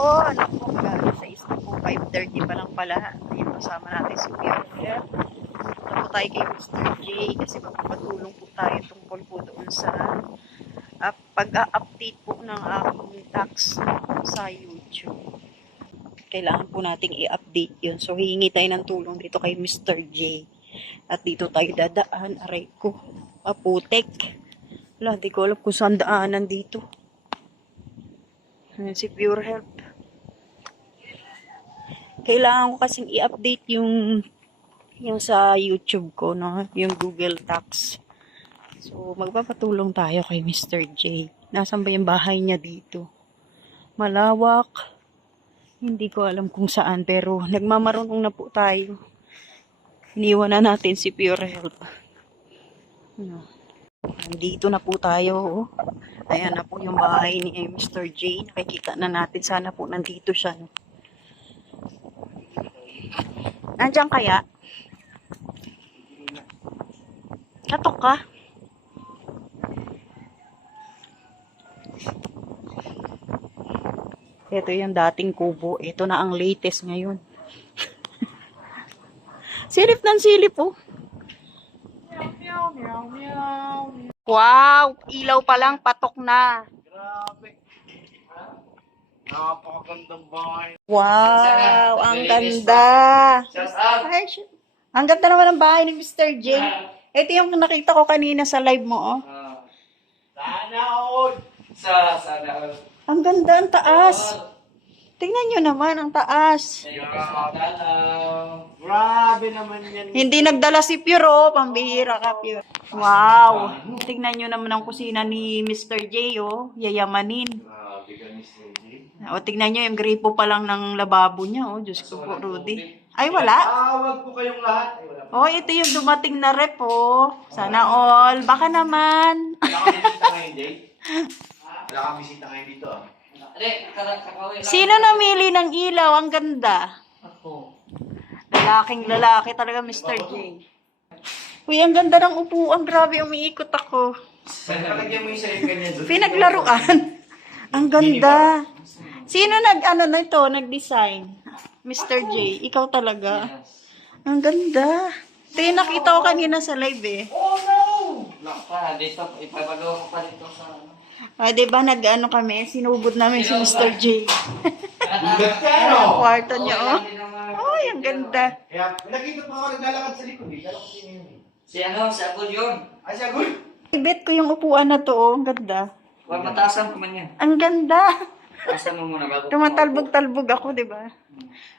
po. Ano po, sa isa po, 5:30 pa lang pala. Yung kasama natin si Pierre. Punta po tayo kay Mr. J kasi magpapatulong po tayo tungkol po doon sa pag-update po ng aking tax sa YouTube. Kailangan po nating i-update yun. So, hihingi tayo ng tulong dito kay Mr. J. At dito tayo dadaan. Aray ko. Putek. Wala, di ko alam kung saan daanan dito. Ayan, si Pure Health. Kailangan ko kasing i-update yung sa YouTube ko, no? Yung Google Tax. So, magpapatulong tayo kay Mr. J. Nasaan ba yung bahay niya dito? Malawak. Hindi ko alam kung saan, pero nagmamarunong na po tayo. Iniwan na natin si Pure Health. Ano? Dito na po tayo. Oh. Ayan na po yung bahay ni Mr. J. Nakikita na natin. Sana po nandito siya. No? Nandiyan kaya? Katok ka? Ito yung dating kubo. Ito na ang latest ngayon. Silip ng silip, oh. Wow! Ilaw pa lang, patok na. Grabe. Napakagandang bahay. Wow! Ang ganda. Ay, ang ganda naman ng bahay ni Mr. J. Ito yung nakita ko kanina sa live mo, oh. Sana all. Sana all. Ang ganda, ang taas. Tingnan nyo naman, ang taas. Grabe naman yan. Hindi nagdala si Pure, oh. Pambihira ka, Pure. Wow. Tingnan nyo naman ang kusina ni Mr. J, oh. Yayamanin. Grabe ka, Mr. J. O, tingnan nyo, yung gripo pa lang ng lababo niya, oh. Diyos ko po, Rudy. Ay, wala? Tawag po kayong lahat. Ay, wala po. Oh, ito yung dumating na rep, oh. Sana all. Baka naman. Wala kang bisita ngayon, Jay? Wala kang bisita ngayon dito, ah. Sino namili ng ilaw? Ang ganda. Ako. Lalaking lalaki talaga, Mr. J. Uy, ang ganda ng upuan. Grabe, umiikot ako. Palagyan mo yung sa'yo ganyan doon. Pinaglaruan. Ang ganda. Sino nag-design? Mr. J. Ikaw talaga. Ang ganda. Ito yung nakita ko kanina sa live, eh. Oh, no! Pa, dito, ipapagawa ko pa dito sa... Ay, diba nag-ano kami? Sinubod namin si Mr. J. Bugat ka, no? Ang kwarto niya, oh. Ay, ang ganda. Kaya, nakita pa ako naglalakad sa likod, eh. Kala ko sino yun, eh. Si Agul yun. Ay, siya, good. Bet ko yung upuan na to, oh. Ang ganda. Huwag mataasan ko man yan. Ang ganda. Taasan mo muna bago. Tumatalbog-talbog ako, diba?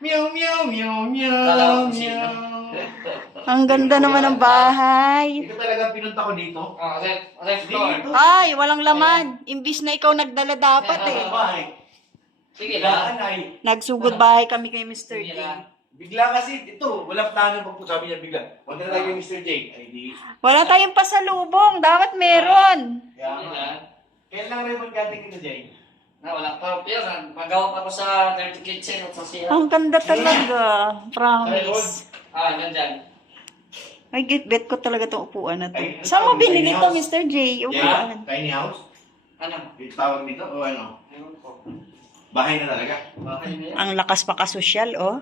Meow, meow, meow, Kala meow, ko sino. meow. Ang ganda naman ng bahay. Ito talaga pinunta ko dito. Ref door. Ay, walang laman. Imbis na ikaw nagdala dapat, eh. Bahay. Sige Biglaan lang. ay. Nagsugod bahay kami kay Mr. Sige J. lang. Bigla kasi, ito, walang plano pag sabi niya bigla. Huwag na lang yung Mr. J. Ay, di. Wala tayong pasalubong. Dapat meron. Kaya Sige nga. lang. Kailan lang rin magating kita, Jay? Na, wala pa. Pero, magawa pa ko sa 30 kitchen at sa siya. Ang ganda talaga. Promise. Nandyan. Ay, bet ko talaga itong upuan na to. Ay, Saan mo tawag binili tiny to, house? Mr. J? Yeah, Upuan. tiny house? Ano? Yung tawag dito o ano? Ewan ko. Bahay na talaga? Bahay na yan. Ang lakas pa kasosyal, oh.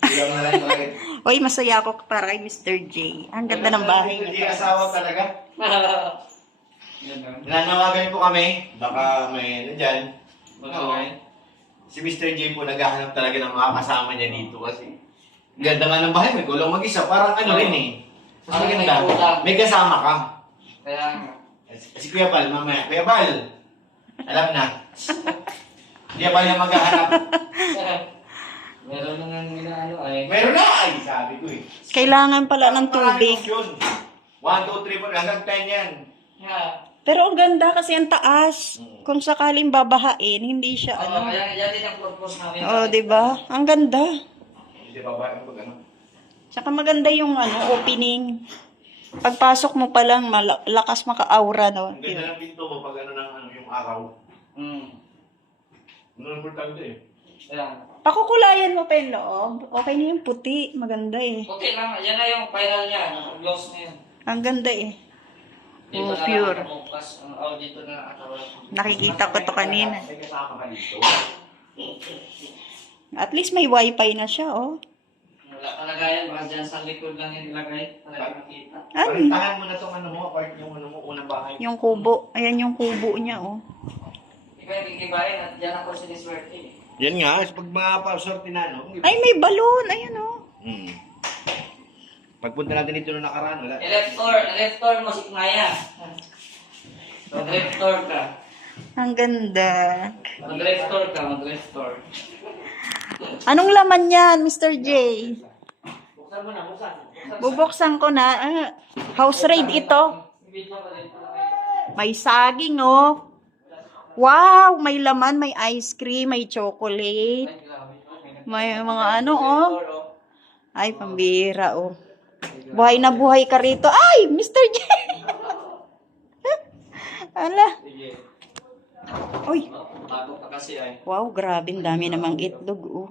Bilang na lang talaga. Oy, masaya ako para kay Mr. J. Ang ganda ng bahay Hindi niya. asawa talaga. Ganun. Nananawagan po kami. Baka may ano dyan. Magawin. Si Mr. J po naghahanap talaga ng mga kasama niya dito kasi ganda nga ng bahay, may gulong mag-isa. Parang ano rin eh. Mas Parang may maganda. kulang. May kasama ka. Kaya nga. Si Kuya Bal, mamaya. Kuya Bal! Alam na. Kuya Bal na maghahanap. Meron na nga ginaano ay. Meron na! Ay, sabi ko eh. Kailangan pala ng tubig. Yun. 1, 2, 3, 4, hanggang 10 yan. Yeah. Pero ang ganda kasi ang taas. Kung sakaling babahain, hindi siya ano. Kaya yan din ang purpose namin. Oh, 'di ba? Ang ganda. Hindi babae pag ano. Tsaka maganda yung ano, opening. Pagpasok mo pa lang, lakas maka-aura, no? Ang ganda ng pinto mo pag ano ng ano, yung araw. Ano ang importante eh. Kaya. Pakukulayan mo pa yung loob. Okay na yung puti. Maganda eh. Okay lang. Yan na yung final niya. Gloss na yun. Ang ganda eh. Dito Oh, na pure. lang bukas. Dito na nakatawa. Nakikita ko to kanina. May kasama ka dito. At least may wifi na siya, oh. Wala talaga yan. Baka dyan sa likod lang yung ilagay. Para makita. Ay, Parintahan mo na itong ano mo, apart yung ano mo, unang bahay. yung kubo. Ayan yung kubo niya, oh. Ikaw yung gigibahin at dyan ako siniswerte. Yan nga, pag mga pa-sorti na, no? Ay, may balon. Ayan, oh. Hmm. Pagpunta natin dito nung nakaraan, wala. Left door mo si Maya. Mag-left door ka. Ang ganda. Mag-left door ka, mag-left door. Anong laman yan, Mr. J? Buksan mo na, buksan. Bubuksan ko na. House raid ito. Video ko dito. May saging, oh. Wow, may laman, may ice cream, may chocolate. May mga ano, oh. Ay, pambira, oh. Buhay na buhay ka rito. Ay, Mr. J! Ala. Uy. Bago ka kasi ay. Wow, grabe. Ang dami namang itlog, oh.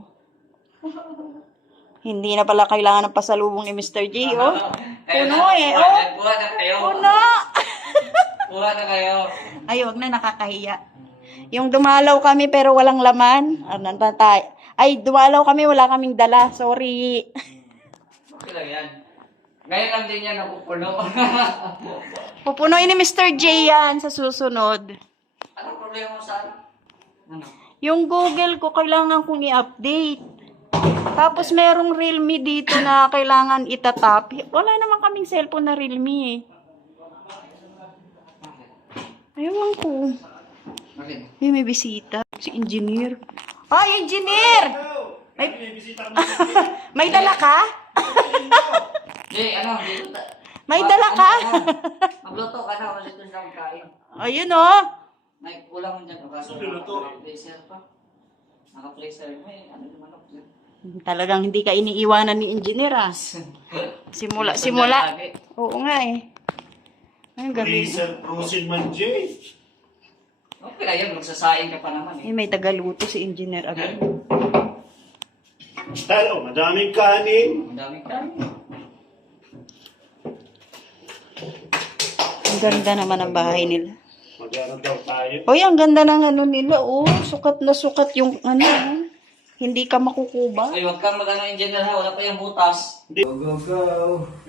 Hindi na pala kailangan ng pasalubong ni Mr. J, oh. Puno, eh, oh. Kuha na kayo. Puno. Kuha na kayo. Ay, wag na, nakakahiya. Yung dumalaw kami pero walang laman. Ano ba tayo? Ay, dumalaw kami, wala kaming dala. Sorry. Okay lang yan. Ngayon lang din yan napupuno. Pupunoy ni Mr. J yan sa susunod. Anong problema mo sa ano? Yung Google ko, kailangan kong i-update. Tapos merong Realme dito na kailangan itatap. Wala naman kaming cellphone na Realme, eh. Ewan ko. Bakit? May bisita. Si engineer. Ay, engineer! May dala ka? Jay, ano? Dito May dala ka? Magluto ka na kasi ito siya magkain. Ayun, oh. May kulang mo dyan. Kaso naka-placer pa. Naka-placer. May ano naman ako dyan. Talagang hindi ka iniiwanan ni engineer, ah. Simula. Oo nga, eh. Ay, gabi. Freezer, frozen man, Jay. Okay lang yan. Magsasaing ka pa naman eh. May tagaluto si engineer agad. Hello, madaming kanin. Ang daming kain. Ang ganda naman ang bahay nila. Magano daw tayo. Hoy, ang ganda ng ano nila, oh. Sukat na sukat yung ano, oh. Hindi ka makukuba. Ay, huwag kang mag-ano engineer ha. Wala pa yung butas. Go, go, go.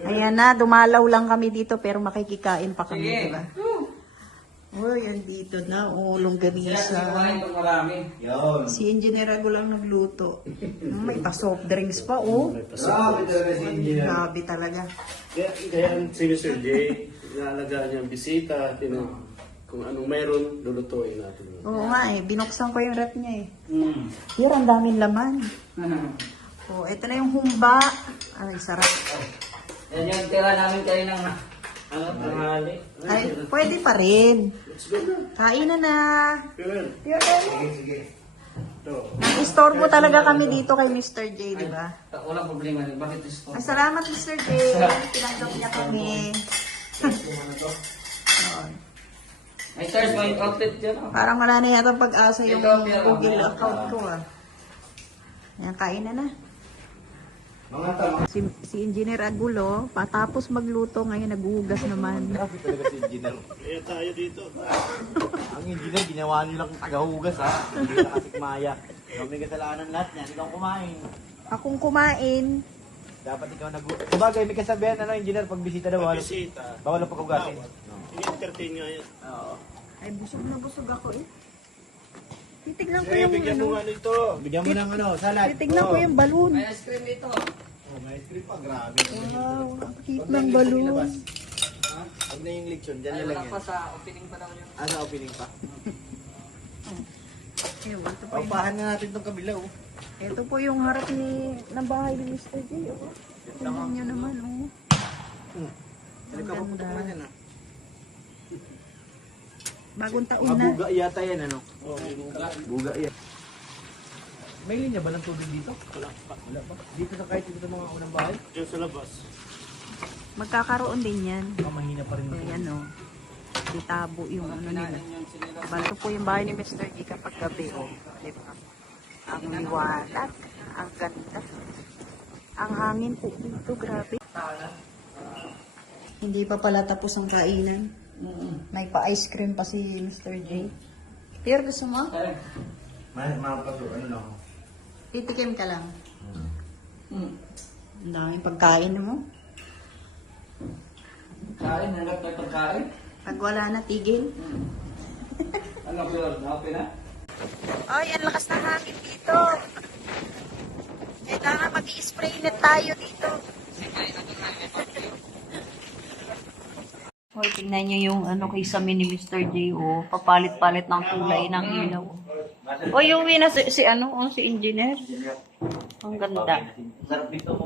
Ayan na, dumalaw lang kami dito pero makikikain pa kami, Sige. diba? Uy, andito na, oh, longganisa. Kumain ko marami. Yun. Si engineer Ago lang nagluto. May pa-soft drinks pa, oh. Grabe talaga si engineer. Grabe talaga. Kaya si Mr. J, inaalagaan niya ang bisita, kung anong mayroon, lulutuin natin. Oo nga eh, binuksan ko yung rep niya eh. Here, ang daming laman. Oh, ito na yung humba. Ay, sarap. Yan yung tira namin kayo ng tanghali. Ay, pwede pa rin. Let's go na. Kain na na. Kailan? Here, Sige. Ito. nang-istorbo talaga kami dito kay Mr. J, di ba? Walang problema. Bakit ito? Ay, salamat Mr. J. Tinanggap niya kami. Oh, May charge mo yung outfit dyan. Oh. parang wala na yata pag-asa yung Ito, pero- Google account ko, ah. Ayan, kain na na. Mga tama. Si Engineer Agulo, patapos magluto, ngayon naghuhugas naman. Grabe talaga si engineer. Kaya tayo dito. Ang engineer, ginawa niyo lang tagahugas, ha? Hindi na kasi maya. Kami kasalanan lahat niyan. Ikaw kumain. Akong kumain. Dapat ikaw Sabagay, may kasabihan, ano, engineer, pag bisita daw, ano, Bisita. bawal ang paghugasin. I-entertain nga yan. Oo. Ay, busog na busog ako eh. Titignan ko Kaya yung bigyan mo ano. nga nito. Bigyan mo ng ano, salad. Titignan ko yung balloon. May ice cream dito. Oh, may ice cream pa, grabe. Wow, ang cute Huwag na ng yung balloon. ilabas. Ha? Huwag na yung leksyon, dyan Ay, na wala lang pa yan. sa opening pa daw yun. Ah, sa opening pa. Ayun, ito po, Paupahan na natin itong kabila, oh. ito po yung harap ng bahay ni Mr. J. Oh. Tingnan niyo naman, oh. Halika pa punta naman yan, ah. Bagong taon Mga na. buga yata yan, ano? Oh, yung Buga yan. May linya ba ng tubig dito? Wala pa. Wala pa. Dito sa kahit dito sa mga unang bahay? dyan sa labas. Magkakaroon din yan. Mahina pa rin. Ayan, oh. Ditabo yung ano nila. Kinain yung sinila. Ito po yung bahay ni Mr. G kapag gabi, oh. Diba? Ang liwanag. Ang ganda. Ang hangin po dito, grabe. Hindi pa pala tapos ang kainan. May pa-ice cream pa si Mr. J. Pierre, gusto mo? Ano lang. Titikim ka lang. Hmm. Ang daming pagkain mo. Kain, hanap tayo pagkain. Pag wala na, tigil. Ano, sir? Okay na? Ay, ang lakas ng hangin dito. Kailangan mag-i-spray net tayo dito. Hoy, tingnan niyo yung ano kay Sami ni Mr. J. Oh, papalit-palit ng kulay ng ilaw. O, yung na si engineer. Ang ganda. Sarap dito.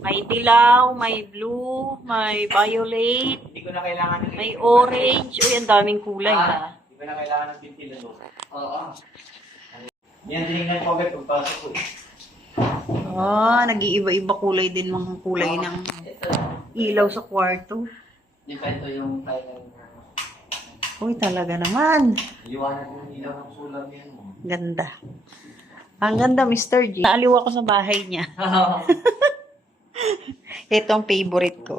May dilaw, may blue, may violet, Hindi ko na kailangan ng may orange. Uy, ang daming kulay ha. Hindi ko na kailangan ng ventilador. Oo. Yan, tinignan ko agad pagpasok ko. Ah, nag-iiba-iba kulay din mga kulay ng Ito. ilaw sa kwarto. Depende yung tayo. Uy, talaga naman. Iwanan ko yung ilaw ng solar niyan mo. Ganda. Ang ganda, Mr. G. Naaliw ako sa bahay niya. Ito ang favorite ko.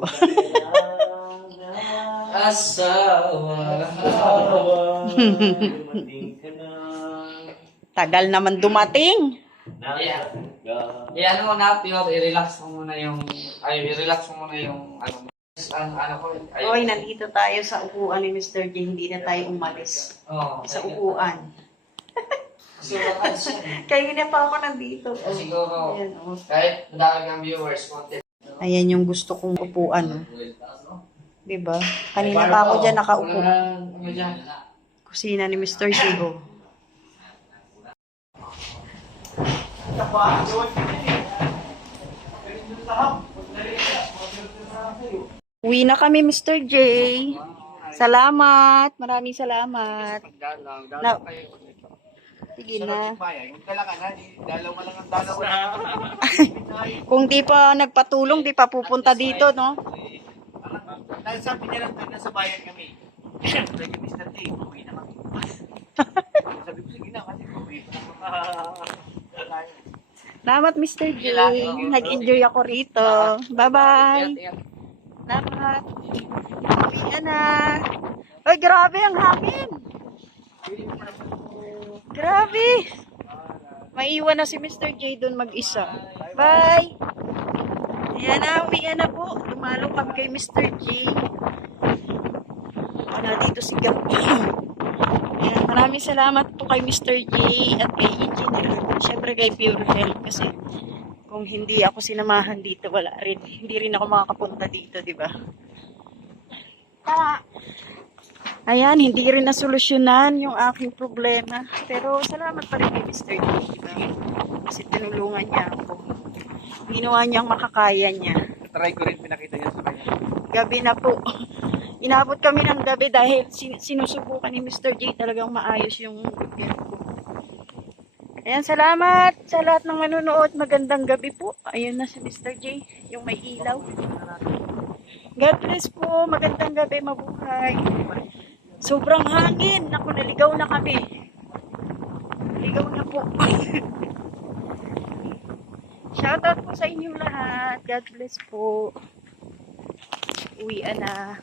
Asawa. Dumating ka na. Tagal naman dumating. Ano mo na, Pio, i-relax mo muna yung, i-relax mo muna yung, ano ko, Hoy, nandito tayo sa upuan ni Mr. J. Hindi na tayo umalis. Oo. Sa upuan. So, siya. Kaya na pa ako nandito. Siguro, Ayan, oh. kahit madami kang viewers, konti. Ayan yung gusto kong upuan. Oh. Diba? Kanina pa ako dyan nakaupo. Ano dyan? Kusina ni Mr. J. Oh. Uwi na kami, Mr. J. Salamat. Maraming salamat. Na, sige na. Kung kala ka na, dalaw ka lang ang dalaw na. Kung di pa nagpatulong, di pa pupunta dito, no? Dahil sabi niya lang, nasa bayan kami. Sabi ni Mr. T, uwi na kami. Sabi ko, sige na, kasi uwi pa. Salamat, Mr. J. Nag-enjoy ako rito. Bye-bye. Salamat. Uwi na. Ay, grabe ang hangin. Grabe. Maiwan na si Mr. J doon mag-isa. Bye. Ayan na, uwi na po. Dumalo kami kay Mr. J. Dito si Gap. Ayan, maraming salamat po kay Mr. J at kay Engineer. Siyempre kay Pure Health kasi kung hindi ako sinamahan dito, wala rin. Hindi rin ako makakapunta dito, di ba? Ayan, hindi rin nasolusyonan yung aking problema. Pero salamat pa rin kay Mr. J, di ba? Kasi tinulungan niya ako. Ginawa niyang makakaya niya. Try ko rin, pinakita niya sa kanya. Gabi na po. Inabot kami ng gabi dahil sinusubukan ni Mr. J talagang maayos yung repair ko. Ayan, salamat sa lahat ng manonood. Magandang gabi po. Ayun na si Mr. J, yung may ilaw. God bless po. Magandang gabi, mabuhay. Sobrang hangin. Naku, naligaw na kami. Naligaw na po. Shoutout po sa inyong lahat. God bless po. Uwian na.